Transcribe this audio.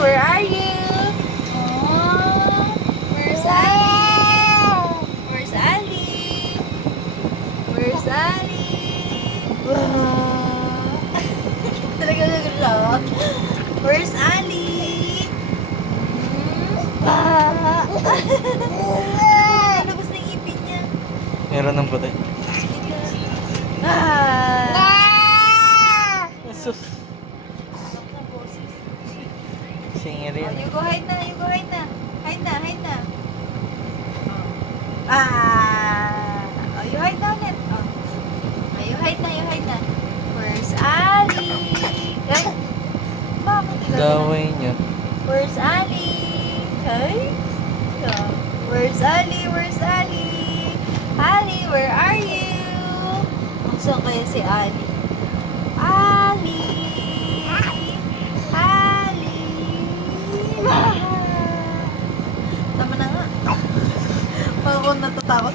where are you? Oh, where's Ali? Where's Ali? Where's Ali? Wow. Talaga nagula. Where's Ali? Labas na yung ipin niya. Meron ng puti. Ah! Sus. Singir Oh, yan. you go hide na, you go hide na. Hide na, hide na. Ah! Oh, you hide na ulit. Oh. Oh, you hide na, you hide na. Where's Ali? Ay! Bakit ikaw na? Gaway niya. Where's Ali? Ay? Oh. Where's Ali? Where's Ali? Ali, where are you? Saan kaya si Ali? Ali! Ali! Tama na nga. Parang ako natatakot